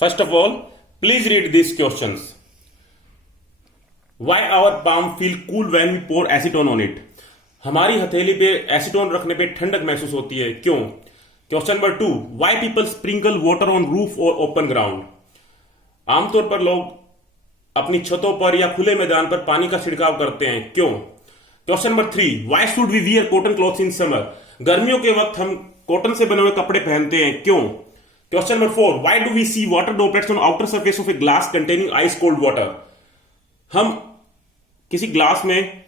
First of all, please read these questions. Why our palm feel cool when we pour acetone on it? हमारी हथेली पे acetone रखने पे ठंडक महसूस होती है, क्यों? Question number 2, why people sprinkle water on roof और ओपन ग्राउंड? आमतौर पर लोग अपनी छतों पर या खुले मैदान पर पानी का छिड़काव करते हैं, क्यों? Question number 3, why should we wear cotton clothes in summer? गर्मियों के वक्त हम कॉटन से बने हुए कपड़े पहनते हैं, क्यों? Question number 4, why do we see water droplets on outer surface of a glass containing ice cold water? हम किसी ग्लास में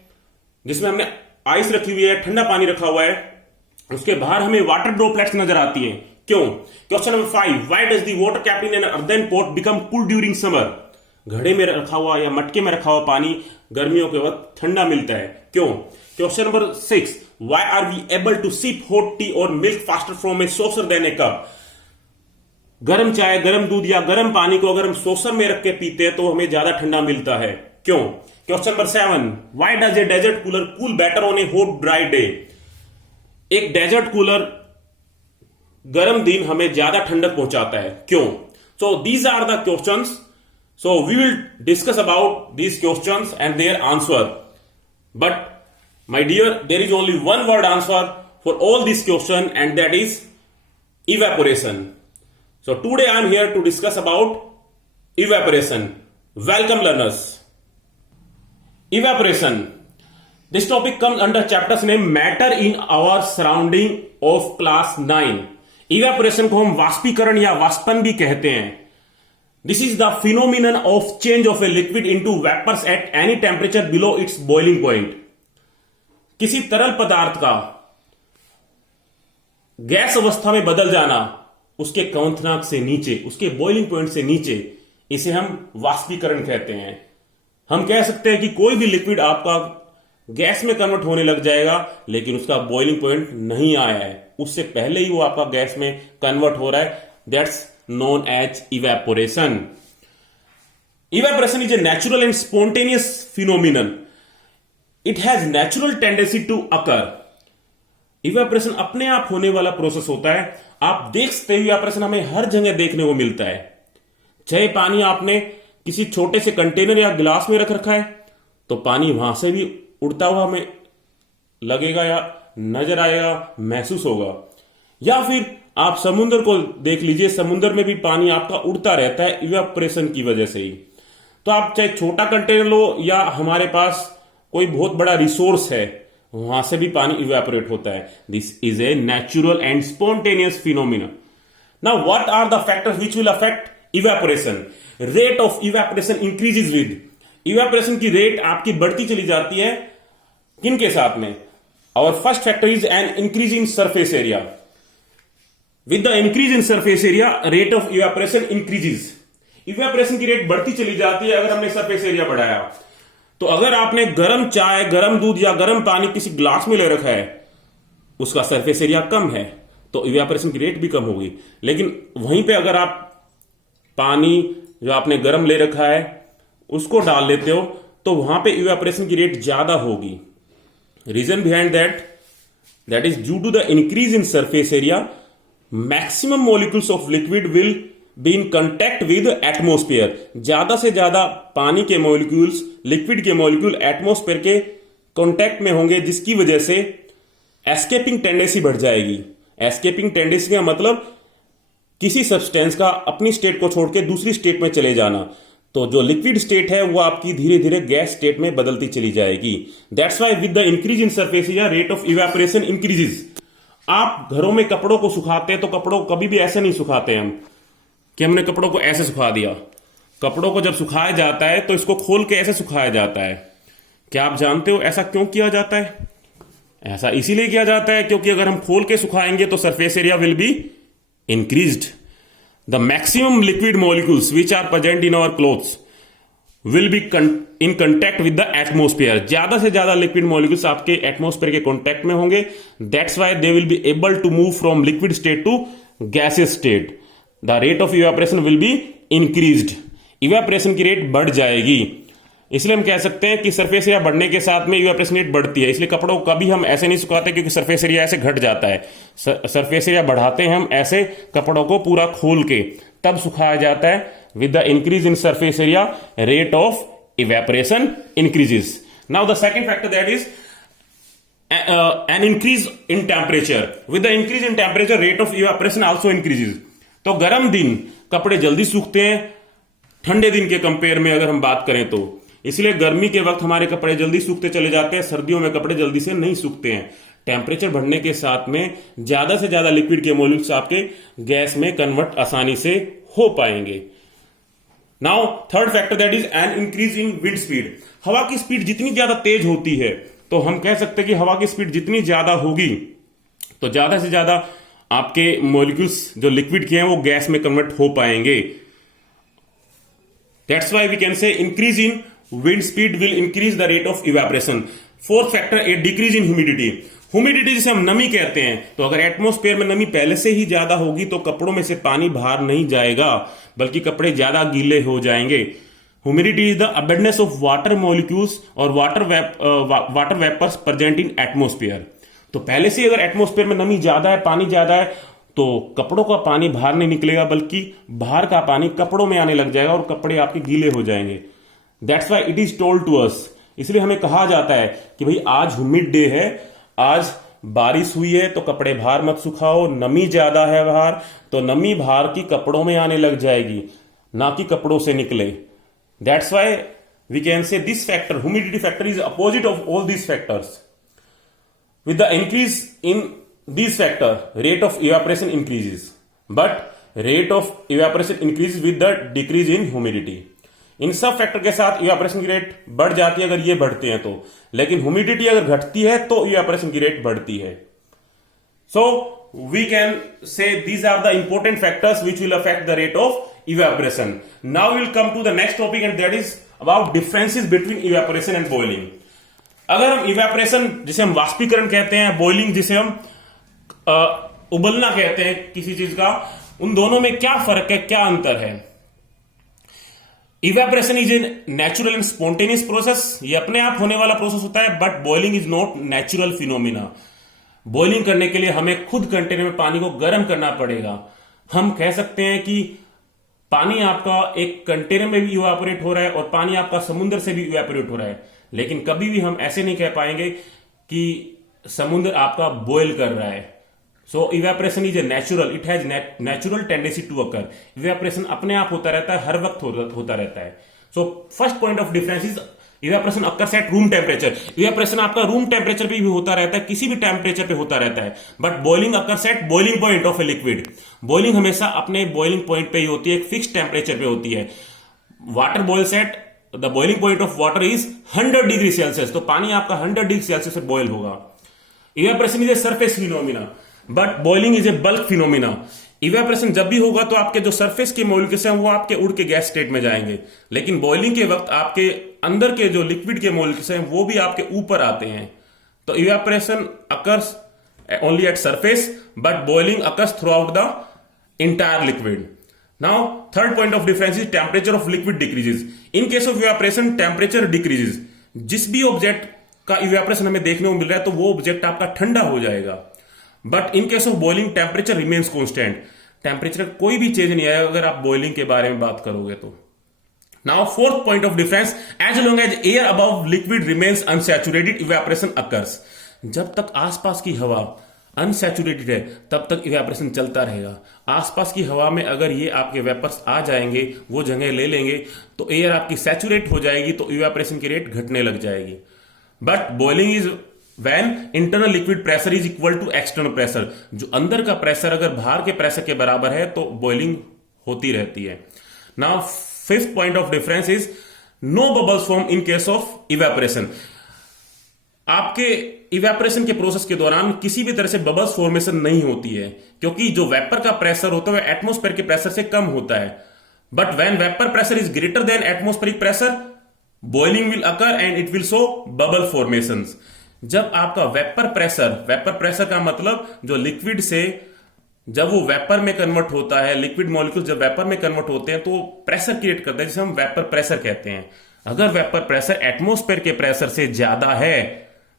जिसमें हमने आइस रखी हुई है, ठंडा पानी रखा हुआ है, उसके बाहर हमें वाटर ड्रॉपलेट्स नजर आती हैं, क्यों? Question number 5, why does the water kept in an earthen pot become cool during summer? घड़े में रखा हुआ या मटके में रखा हुआ पानी गर्मियों के वक्त ठंडा मिलता है, क्यों? Question number 6, why are we able to sip hot tea और milk faster from a saucer than a cup? गर्म चाय, गर्म दूध या गर्म पानी को अगर हम सॉसर में रख के पीते हैं तो हमें ज्यादा ठंडा मिलता है, क्यों? Question number 7, why does a desert cooler cool better on a hot dry day? एक डेजर्ट कूलर गर्म दिन हमें ज्यादा ठंडक पहुंचाता है, क्यों? So these are the questions. So we will discuss about these questions and their answer. But my dear, there is only one word answer for all these questions, and that is evaporation. So today I am here to discuss about evaporation. Welcome learners. Evaporation. This topic comes under chapter's name Matter in Our Surrounding of Class 9. Evaporation को हम वाष्पीकरण या वाष्पन भी कहते हैं. This is the phenomenon of change of a liquid into vapors at any temperature below its boiling point. किसी तरल पदार्थ का गैस अवस्था में बदल जाना उसके क्वथनांक से नीचे, उसके बॉइलिंग पॉइंट से नीचे, इसे हम वाष्पीकरण कहते हैं. हम कह सकते हैं कि कोई भी लिक्विड आपका गैस में कन्वर्ट होने लग जाएगा लेकिन उसका बॉइलिंग पॉइंट नहीं आया है, उससे पहले ही वो आपका गैस में कन्वर्ट हो रहा है. That's known as evaporation. Evaporation is a natural and spontaneous phenomenon. It has natural tendency to occur. Evaporation अपने आप होने वाला प्रोसेस होता है. आप देख सकते हैं इवेपोरेशन हमें हर जगह देखने को मिलता है. चाहे पानी आपने किसी छोटे से कंटेनर या गिलास में रख रखा है तो पानी वहां से भी उड़ता हुआ हमें लगेगा या नजर आएगा, महसूस होगा. या फिर आप समुद्र को देख लीजिए, समुद्र में भी पानी आपका उड़ता रहता है इवेपोरेशन की वजह से ही. तो आप चाहे छोटा कंटेनर लो या हमारे पास कोई बहुत बड़ा रिसोर्स है, वहां से भी पानी इवेपोरेट होता है. This is a natural and spontaneous phenomena. Now what are the factors which will affect evaporation? Rate of evaporation increases with. Evaporation की रेट आपकी बढ़ती चली जाती है किन के साथ में? Our first factor is an increase in surface area. With the increase in surface area rate of evaporation increases. Evaporation की रेट बढ़ती चली जाती है अगर हमने सरफेस एरिया बढ़ाया. तो अगर आपने गर्म चाय, गर्म दूध या गर्म पानी किसी ग्लास में ले रखा है, उसका सरफेस एरिया कम है तो इवेपोरेशन की रेट भी कम होगी. लेकिन वहीं पे अगर आप पानी जो आपने गर्म ले रखा है उसको डाल लेते हो तो वहां पे इवेपोरेशन की रेट ज्यादा होगी. Reason behind that is due to the increase in surface area maximum molecules of liquid will be in contact with atmosphere. ज्यादा से ज्यादा पानी के मॉलिक्यूल्स, लिक्विड के मॉलिक्यूल एटमोस्फेयर के कांटेक्ट में होंगे, जिसकी वजह से एस्केपिंग टेंडेंसी बढ़ जाएगी. एस्केपिंग टेंडेंसी का मतलब किसी सब्सटेंस का अपनी स्टेट को छोड़ के दूसरी स्टेट में चले जाना. तो जो लिक्विड स्टेट है वो आपकी धीरे धीरे गैस स्टेट में बदलती चली जाएगी. That's why with the increase in surface area rate of evaporation increases. आप घरों में कपड़ों को सुखाते हैं तो कपड़ों को कभी भी ऐसे नहीं सुखाते हम कि हमने कपड़ों को ऐसे सुखा दिया. कपड़ों को जब सुखाया जाता है तो इसको खोल के ऐसे सुखाया जाता है. क्या आप जानते हो ऐसा क्यों किया जाता है? ऐसा इसीलिए किया जाता है क्योंकि अगर हम खोल के सुखाएंगे तो surface area will be increased. The maximum liquid molecules which are present in our clothes will be in contact with the atmosphere. ज्यादा से ज्यादा लिक्विड मॉलिक्यूल्स आपके एटमोस्फेयर के कॉन्टेक्ट में होंगे. That's why they will be able to move from liquid state to gaseous state. The rate of evaporation will be increased. Evaporation की rate बढ़ जाएगी. इसलिए हम कह सकते हैं कि सरफेस एरिया बढ़ने के साथ में इवेपोरेशन रेट बढ़ती है. इसलिए कपड़ों को कभी हम ऐसे नहीं सुखाते क्योंकि सरफेस एरिया ऐसे घट जाता है. सरफेस एरिया बढ़ाते हैं हम ऐसे कपड़ों को पूरा खोल के, तब सुखाया जाता है with the increase in surface area rate of evaporation increases. Now the second factor that is an increase in temperature. With the increase in temperature, rate of evaporation also increases. तो गर्म दिन कपड़े जल्दी सूखते हैं ठंडे दिन के कंपेयर में अगर हम बात करें तो, इसलिए गर्मी के वक्त हमारे कपड़े जल्दी सूखते चले जाते हैं, सर्दियों में कपड़े जल्दी से नहीं सूखते हैं. टेम्परेचर बढ़ने के साथ में ज्यादा से ज्यादा लिक्विड के मॉलिक्यूल्स आपके गैस में कन्वर्ट आसानी से हो पाएंगे. Now third factor that is an increase in wind speed. हवा की स्पीड जितनी ज्यादा तेज होती है तो हम कह सकते हैं कि हवा की स्पीड जितनी ज्यादा होगी तो ज्यादा से ज्यादा आपके मॉलिक्यूल्स जो लिक्विड के हैं वो गैस में कन्वर्ट हो पाएंगे. That's why we can say increase in wind speed will increase the rate of evaporation. Fourth factor a decrease in humidity. Humidity जिसे हम नमी कहते हैं, तो अगर एटमॉस्फेयर में नमी पहले से ही ज्यादा होगी तो कपड़ों में से पानी बाहर नहीं जाएगा बल्कि कपड़े ज्यादा गीले हो जाएंगे. Humidity is the abundance of water molecules और water vapors present in atmosphere. तो पहले से अगर एटमॉस्फेयर में नमी ज्यादा है, पानी ज्यादा है, तो कपड़ों का पानी बाहर नहीं निकलेगा बल्कि बाहर का पानी कपड़ों में आने लग जाएगा और कपड़े आपके गीले हो जाएंगे. That's why it is told to us. इसलिए हमें कहा जाता है कि भाई आज ह्यूमिड डे है, आज बारिश हुई है तो कपड़े बाहर मत सुखाओ, नमी ज्यादा है बाहर तो नमी बाहर की कपड़ों में आने लग जाएगी, ना कि कपड़ों से निकले. That's why we can say this factor, humidity factor, is opposite of all these factors. With the increase in these factor, rate of evaporation increases. But rate of evaporation increases with the decrease in humidity. इन सब factor के साथ evaporation की rate बढ़ जाती है अगर ये बढ़ते हैं तो, लेकिन ह्यूमिडिटी अगर घटती है तो इवेपोरेशन की रेट बढ़ती है. So we can say these are the important factors which will affect the rate of evaporation. Now we will come to the next topic and that is about differences between evaporation and boiling. अगर हम evaporation जिसे हम वाष्पीकरण कहते हैं, boiling जिसे हम उबलना कहते हैं किसी चीज का, उन दोनों में क्या फर्क है, क्या अंतर है? Evaporation is a natural and spontaneous process. ये अपने आप होने वाला प्रोसेस होता है, but boiling is not natural phenomena. Boiling करने के लिए हमें खुद कंटेनर में पानी को गर्म करना पड़ेगा. हम कह सकते हैं कि पानी आपका एक कंटेनर में भी इवेपोरेट हो रहा है और पानी आपका समुद्र से भी इवेपोरेट हो रहा है, लेकिन कभी भी हम ऐसे नहीं कह पाएंगे कि समुद्र आपका बॉयल कर रहा है. So evaporation is a natural, it has natural tendency to occur. Evaporation अपने आप होता रहता है, हर वक्त होता रहता है. So first point of difference is evaporation occurs at room temperature. Evaporation आपका रूम टेम्परेचर पे भी होता रहता है, किसी भी टेम्परेचर पे होता रहता है, but boiling occurs at boiling point of a liquid. Boiling हमेशा अपने बॉइलिंग पॉइंट पे ही होती है, एक फिक्स टेम्परेचर पे होती है. Water boils at the boiling point of water is 100 degree Celsius. तो पानी आपका 100 डिग्री सेल्सियस से बॉइल होगा. Evaporation is a surface phenomena but boiling is a bulk phenomena. Evaporation जब भी होगा तो आपके जो सरफेस के मॉलिक्यूल्स हैं वो आपके उड़ के गैस स्टेट में जाएंगे, लेकिन बॉइलिंग के वक्त आपके अंदर के जो लिक्विड के मॉलिक्यूल्स हैं वो भी आपके ऊपर आते हैं. तो evaporation occurs only at surface but boiling occurs through out the entire liquid. Now third point of difference is temperature of liquid decreases. In case of evaporation temperature decreases. जिस भी ऑब्जेक्ट का इवेपोरेशन हमें देखने को मिल रहा है तो वो ऑब्जेक्ट आपका ठंडा हो जाएगा, but in case of boiling temperature remains constant. Temperature कोई भी चेंज नहीं आएगा अगर आप बॉइलिंग के बारे में बात करोगे तो. Now fourth point of difference, as long as air above liquid remains unsaturated evaporation occurs. जब तक आसपास की हवा अनसैचुरेटेड है तब तक इवेपोरेशन चलता रहेगा. आसपास की हवा में अगर ये आपके वेपर्स आ जाएंगे, वो जगह ले लेंगे, तो एयर आपकी सैचुरेट हो जाएगी तो इवेपोरेशन की रेट घटने लग जाएगी. But boiling is when internal liquid pressure is equal to external pressure. जो अंदर का प्रेशर अगर बाहर के प्रेशर के बराबर है तो बॉइलिंग होती रहती है. Now fifth point of difference is no bubbles form in case of evaporation. आपके इवेपोरेशन के प्रोसेस के दौरान किसी भी तरह से बबल्स फॉर्मेशन नहीं होती है, क्योंकि जो वेपर का प्रेशर होता है वह एटमॉस्फेयर के प्रेशर से कम होता है. But when vapour pressure is greater than atmospheric pressure, boiling will occur and it will show bubble formations. जब आपका वेपर प्रेशर का मतलब जो लिक्विड से जब वो वेपर में कन्वर्ट होता है, लिक्विड मॉलिक्यूल जब वेपर में कन्वर्ट होते हैं तो प्रेशर क्रिएट करता है जिसे हम वेपर प्रेशर कहते हैं. अगर वेपर प्रेशर एटमॉस्फेयर के प्रेशर से ज्यादा है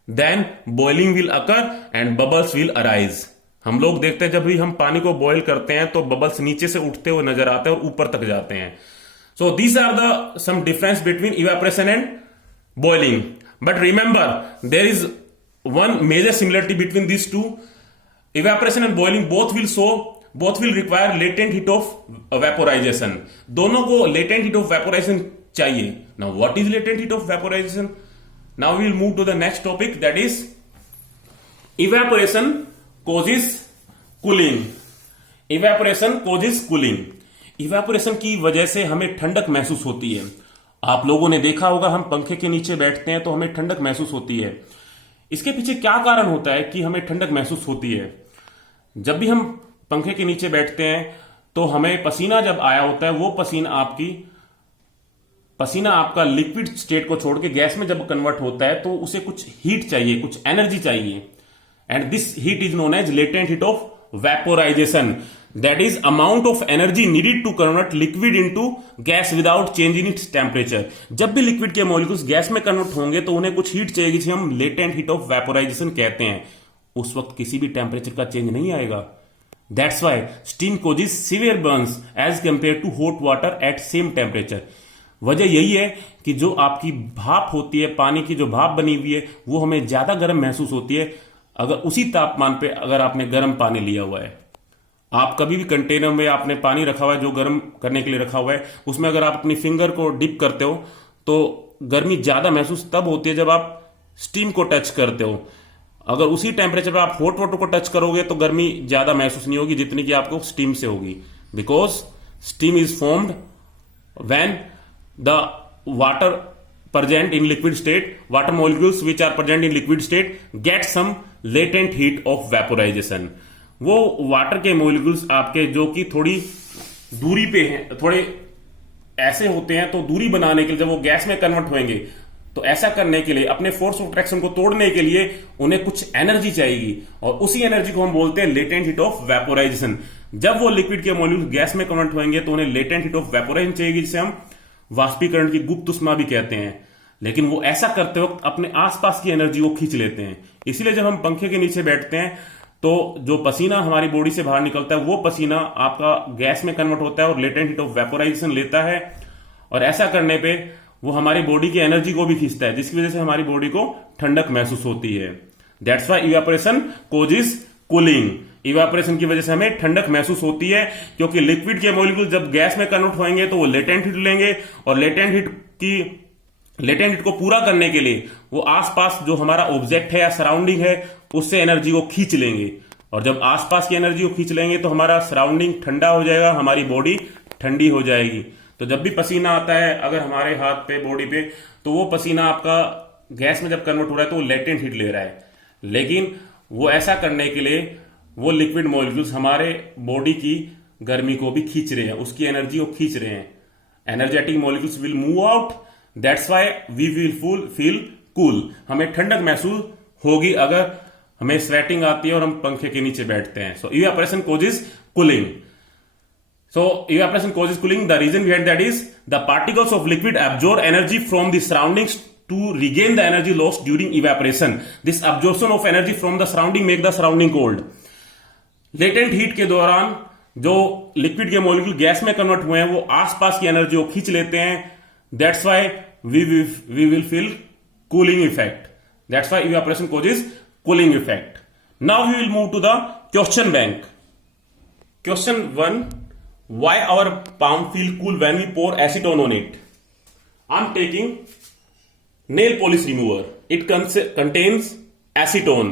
then boiling will occur and bubbles will arise. हम लोग देखते हैं जब भी हम पानी को बॉईल करते हैं तो बबल्स नीचे से उठते हुए नजर आते हैं और ऊपर तक जाते हैं. So these are the some difference between evaporation and boiling. But remember there is one major similarity between these two. Evaporation and boiling both will require latent heat of vaporization. दोनों को latent heat of vaporization चाहिए. Now what is latent heat of vaporization? Now we will move to the next topic, that is evaporation causes cooling. Evaporation causes cooling. Evaporation की वजह से हमें ठंडक महसूस होती है. आप लोगों ने देखा होगा हम पंखे के नीचे बैठते हैं तो हमें ठंडक महसूस होती है. इसके पीछे क्या कारण होता है कि हमें ठंडक महसूस होती है? जब भी हम पंखे के नीचे बैठते हैं तो हमें पसीना जब आया होता है, वो पसीना आपका लिक्विड स्टेट को छोड़ के गैस में जब कन्वर्ट होता है तो उसे कुछ हीट चाहिए, कुछ एनर्जी चाहिए. And this heat is known as latent heat of vaporization. That is amount of energy needed to convert liquid into gas without changing its temperature. जब भी लिक्विड के मॉलिक्यूल्स गैस में कन्वर्ट होंगे तो उन्हें कुछ हीट चाहिए जिसे हम लेटेंट हीट ऑफ वेपोराइजेशन कहते हैं. उस वक्त किसी भी टेम्परेचर का चेंज नहीं आएगा. That's why steam causes severe burns as compared to hot water at same temperature. वजह यही है कि जो आपकी भाप होती है, पानी की जो भाप बनी हुई है, वो हमें ज्यादा गर्म महसूस होती है अगर उसी तापमान पे अगर आपने गर्म पानी लिया हुआ है. आप कभी भी कंटेनर में आपने पानी रखा हुआ है जो गर्म करने के लिए रखा हुआ है, उसमें अगर आप अपनी फिंगर को डिप करते हो तो गर्मी ज्यादा महसूस तब होती है जब आप स्टीम को टच करते हो. अगर उसी टेम्परेचर पर आप हॉट वाटर को टच करोगे तो गर्मी ज्यादा महसूस नहीं होगी जितनी कि आपको स्टीम से होगी. Because steam is formed when the water present in liquid state, water molecules which are present in liquid state get some latent heat of vaporization. वो वाटर के मॉलिक्यूल्स आपके जो कि थोड़ी दूरी पे हैं, थोड़े ऐसे होते हैं, तो दूरी बनाने के लिए जब वो गैस में कन्वर्ट होंगे तो ऐसा करने के लिए अपने फोर्स ऑफ अट्रैक्शन को तोड़ने के लिए उन्हें कुछ एनर्जी चाहिए और उसी एनर्जी को हम बोलते हैं लेटेंट हीट ऑफ वेपोराइजेशन. जब वो लिक्विड के मॉलिक्यूल गैस में कन्वर्ट होंगे तो उन्हें लेटेंट हीट ऑफ वेपोराइजेशन चाहिए जिसे हम वाष्पीकरण की गुप्त उष्मा भी कहते हैं. लेकिन वो ऐसा करते वक्त अपने आसपास की एनर्जी को खींच लेते हैं. इसलिए जब हम पंखे के नीचे बैठते हैं तो जो पसीना हमारी बॉडी से बाहर निकलता है वो पसीना आपका गैस में कन्वर्ट होता है और लेटेंट हीट ऑफ वेपोराइजेशन लेता है. और ऐसा करने पे वो हमारी बॉडी की एनर्जी को भी खींचता है जिसकी वजह से हमारी बॉडी को ठंडक महसूस होती है. That's why evaporation causes cooling. Evaporation की वजह से हमें ठंडक महसूस होती है क्योंकि लिक्विड के मॉलिक्यूल जब गैस में कन्वर्ट होंगे तो वो लेटेंट हीट लेंगे और लेटेंट हीट को पूरा करने के लिए वो आसपास जो हमारा ऑब्जेक्ट है या सराउंडिंग है उससे एनर्जी को खींच लेंगे. और जब आसपास की एनर्जी को खींच लेंगे तो हमारा सराउंडिंग ठंडा हो जाएगा, हमारी बॉडी ठंडी हो जाएगी. तो जब भी पसीना आता है अगर हमारे हाथ पे, बॉडी पे, तो वो पसीना आपका गैस में जब कन्वर्ट हो रहा है तो वो लेटेंट हीट ले रहा है. लेकिन वो ऐसा करने के लिए वो लिक्विड मॉलिक्यूल्स हमारे बॉडी की गर्मी को भी खींच रहे हैं, उसकी एनर्जी को खींच रहे हैं. Energetic molecules will move out. That's why we will feel cool. हमें ठंडक महसूस होगी अगर हमें स्वेटिंग आती है और हम पंखे के नीचे बैठते हैं. So evaporation causes cooling. So evaporation causes cooling. The reason behind that is the particles of liquid absorb energy from the surroundings to regain the energy lost during evaporation. This absorption of energy from the surrounding make the surrounding cold. Latent heat के दौरान जो liquid के molecule gas में convert हुए हैं वो आसपास की एनर्जी को खींच लेते हैं. That's why we will feel cooling effect. That's why evaporation causes cooling effect. Now we will move to the question bank. Question 1. Why our palm feel cool when we pour acetone on it? I'm taking nail polish remover. It contains acetone.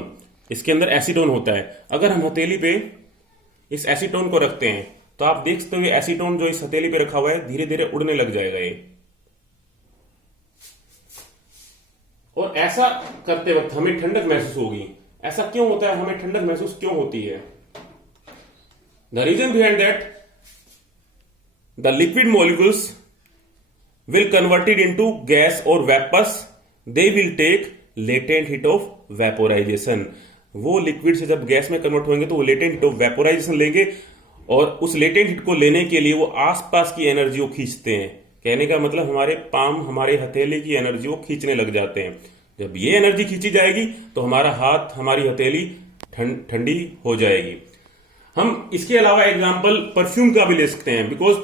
इसके अंदर acetone होता है. अगर हम हथेली पे इस acetone को रखते हैं तो आप देख सकते हो ये एसीटोन जो इस हथेली पे रखा हुआ है धीरे धीरे उड़ने लग जाएगा ये. और ऐसा करते वक्त हमें ठंडक महसूस होगी. ऐसा क्यों होता है, हमें ठंडक महसूस क्यों होती है? The reason behind that, the liquid molecules will convert it into gas or vapors. They will take latent heat of vaporization. वो लिक्विड से जब गैस में कन्वर्ट होंगे तो वो लेटेंट हीट ऑफ वेपोराइजेशन लेंगे और उस लेटेंट हीट को लेने के लिए वो आसपास की एनर्जी को खींचते हैं. कहने का मतलब हमारे पाम, हमारे हथेली की एनर्जी को खींचने लग जाते हैं. जब ये एनर्जी खींची जाएगी तो हमारा हाथ, हमारी हथेली ठंडी हो जाएगी। हम इसके अलावा एग्जांपल परफ्यूम का भी ले सकते हैं, because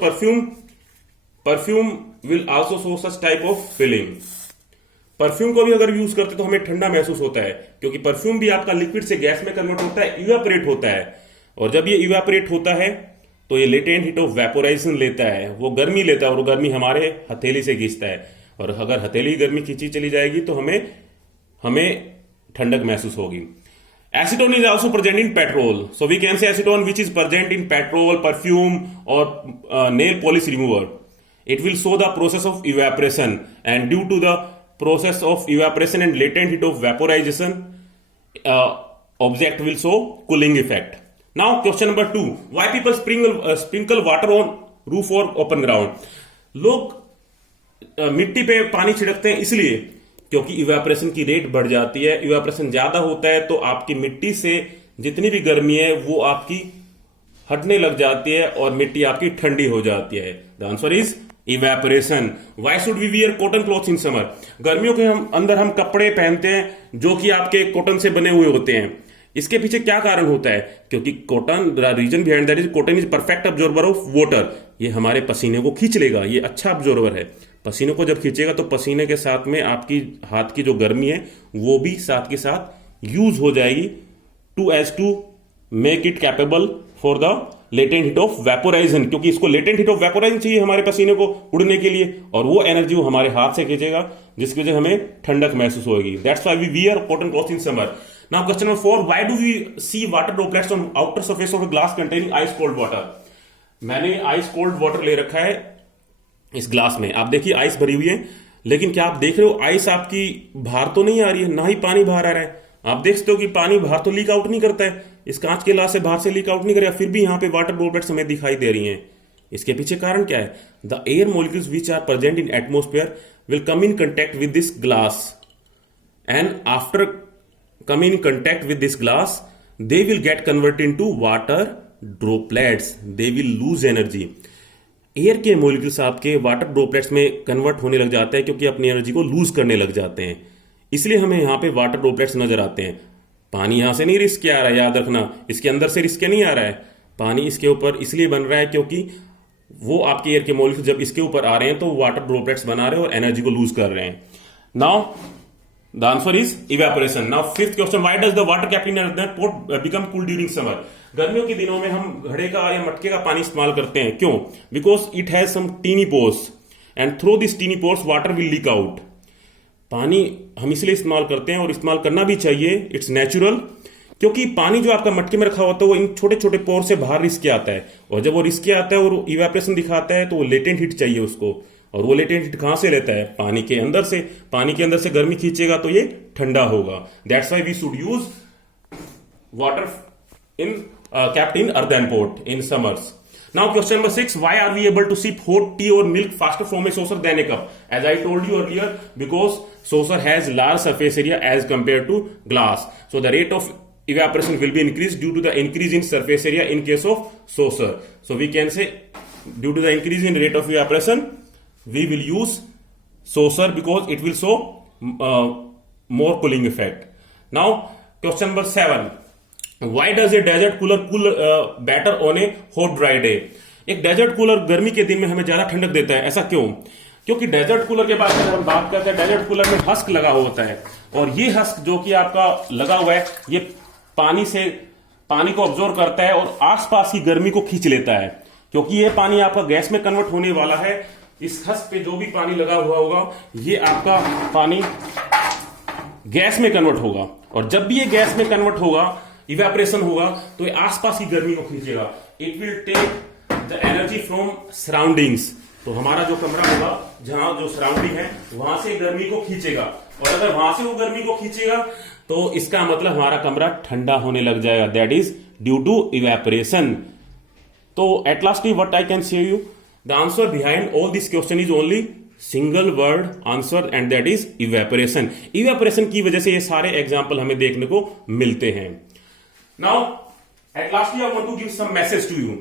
perfume will also show such type of feeling. Perfume को भी अगर यूज करते तो हमें ठंडा महसूस होता है, क्योंकि परफ्यूम भी आपका लिक्विड से गैस में कन्वर्ट होता है, इवेपोरेट होता है। और जब ये इवेपोरेट होता है तो ये लेटेंट हीट ऑफ वेपोराइजेशन लेता है, वो गर्मी लेता है, और वो गर्मी हमारे हथेली से खींचता है। और अगर हथेली गर्मी खींची चली जाएगी तो हमें ठंडक महसूस होगी। Acetone is also present in petrol, so we can say acetone which is present in petrol, perfume और nail polish remover. It will show the process of evaporation, and due to the process of evaporation and latent heat of vaporization, object will show cooling effect. Now question number 2, why people sprinkle water on roof or open ground? लोग मिट्टी पे पानी छिड़कते हैं इसलिए क्योंकि evaporation की rate बढ़ जाती है। इवेपोरेशन ज्यादा होता है तो आपकी मिट्टी से जितनी भी गर्मी है वो आपकी हटने लग जाती है और मिट्टी आपकी ठंडी हो जाती है। The answer is evaporation. Why should we wear cotton clothes in summer? गर्मियों के अंदर हम कपड़े पहनते हैं जो कि आपके कॉटन से बने हुए होते हैं। इसके पीछे क्या कारण होता है? क्योंकि cotton, the reason behind that is cotton is perfect absorber of water. ये हमारे पसीने को खींच लेगा, ये अच्छा अब्जॉर्बर है। पसीने को जब खींचेगा तो पसीने के साथ में आपकी हाथ की जो गर्मी है वो भी साथ के साथ यूज हो जाएगी to make it capable for the latent heat of vaporization, क्योंकि इसको लेटेंट हीट ऑफ वेपोराइजेशन चाहिए हमारे पसीने को उड़ने के लिए, और वो एनर्जी वो हमारे हाथ से खींचेगा जिसकी वजह से हमें ठंडक महसूस होगी। That's why we wear cotton cloth in summer. Now question number 4, why do we see water droplets on outer surface of a glass containing ice cold water? मैंने आइस कोल्ड वाटर ले रखा है इस ग्लास में, आप देखिए ice भरी हुई है, लेकिन क्या आप देख रहे हो आइस आपकी बाहर तो नहीं आ रही है, ना ही पानी बाहर आ रहा है। आप देख सकते हो कि पानी बाहर तो लीक आउट नहीं करता है, इस कांच के ग्लास से बाहर से लीक आउट नहीं करेगा, फिर भी यहां पे वाटर ड्रॉपलेट्स हमें दिखाई दे रही हैं। इसके पीछे कारण क्या है? The air molecules which are present in atmosphere will come in contact with this glass, and after coming in contact with this glass they will get converted into water droplets, they will lose energy. Air के molecules आपके water droplets में convert होने लग जाते हैं क्योंकि अपनी energy को लूज करने लग जाते हैं, इसलिए हमें यहां पे वाटर ड्रॉपलेट्स नजर आते हैं। पानी यहां से नहीं रिस्क के आ रहा है, याद रखना, इसके अंदर से रिस्क के नहीं आ रहा है। पानी इसके ऊपर इसलिए बन रहा है क्योंकि वो आपके एयर के मॉलिक्यूल्स जब इसके ऊपर आ रहे हैं तो वाटर ड्रॉपलेट्स बना रहे हैं और एनर्जी को लूज कर रहे हैं। Now the answer is evaporation. Now fifth question, why does the water kept in earthen pot become cool during summer? गर्मियों के दिनों में हम घड़े का या मटके का पानी इस्तेमाल करते हैं, क्यों? Because it has some tiny pores and through this tiny pores water will leak out. पानी हम इसलिए इस्तेमाल करते हैं और इस्तेमाल करना भी चाहिए, इट्स नेचुरल, क्योंकि पानी जो आपका मटके में रखा होता है वो इन छोटे छोटे पोर से बाहर रिस्क के आता है, और जब वो रिस्क के आता है और इवेपोरेशन दिखाता है तो वो लेटेंट हीट चाहिए उसको, और वो लेटेंट हीट कहां से लेता है? पानी के अंदर से। पानी के अंदर से गर्मी खींचेगा तो ये ठंडा होगा। That's why we should use water in kept in earthen pot in summers. Now question number 6, why are we able to sip hot tea or milk faster from a saucer than a cup? As I told you earlier, because saucer has large surface area as compared to glass, so the rate of evaporation will be increased due to the increase in surface area in case of saucer. So we can say due to the increase in rate of evaporation we will use saucer because it will show more cooling effect. Now question number 7, Why does a desert cooler cool better on a hot dry day? एक desert cooler गर्मी के दिन में हमें ज्यादा ठंडक देता है, ऐसा क्यों? क्योंकि डेजर्ट कूलर के बारे में हम बात करते हैं, डेजर्ट कूलर में हस्क लगा होता है, और ये हस्क जो कि आपका लगा हुआ है ये पानी को ऑब्जॉर्व करता है और आसपास की गर्मी को खींच लेता है। क्योंकि ये पानी आपका गैस में कन्वर्ट होने वाला है, इस हस्क पे जो भी पानी लगा हुआ होगा ये आपका पानी गैस में कन्वर्ट होगा, और जब भी ये गैस में कन्वर्ट होगा, इवेपोरेशन होगा, तो ये आसपास की गर्मी को खींचेगा। It will take the energy from surroundings, तो हमारा जो कमरा होगा जहां जो सराउंडिंग है वहां से गर्मी को खींचेगा, और अगर वहां से वो गर्मी को खींचेगा तो इसका मतलब हमारा कमरा ठंडा होने लग जाएगा, that is due to evaporation. तो at last what I can say you, the answer behind all this question is only single word answer, and that is evaporation. Evaporation की वजह से ये सारे एग्जाम्पल हमें देखने को मिलते हैं। Now at last I want to give some message to you.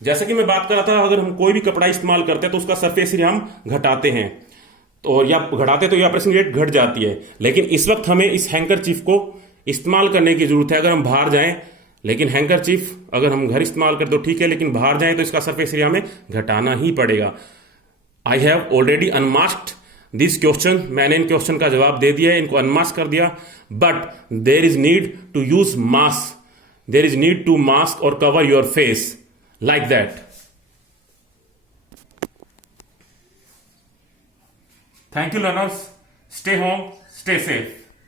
जैसा कि मैं बात कर रहा था, अगर हम कोई भी कपड़ा इस्तेमाल करते हैं तो उसका सरफेस एरिया हम घटाते हैं, तो या घटाते तो इवेपोरेशन रेट घट जाती है, लेकिन इस वक्त हमें इस हैंकरचीफ को इस्तेमाल करने की जरूरत है अगर हम बाहर जाएं। लेकिन हैंकरचीफ अगर हम घर इस्तेमाल करें तो ठीक है, लेकिन बाहर जाएं तो इसका सरफेस एरिया हमें घटाना ही पड़ेगा। I have already unmasked this question, मैंने इन क्वेश्चन का जवाब दे दिया है, इनको अनमास्क कर दिया। But there is need to use mask, there is need to mask और cover your face like that. Thank you learners, stay home, stay safe.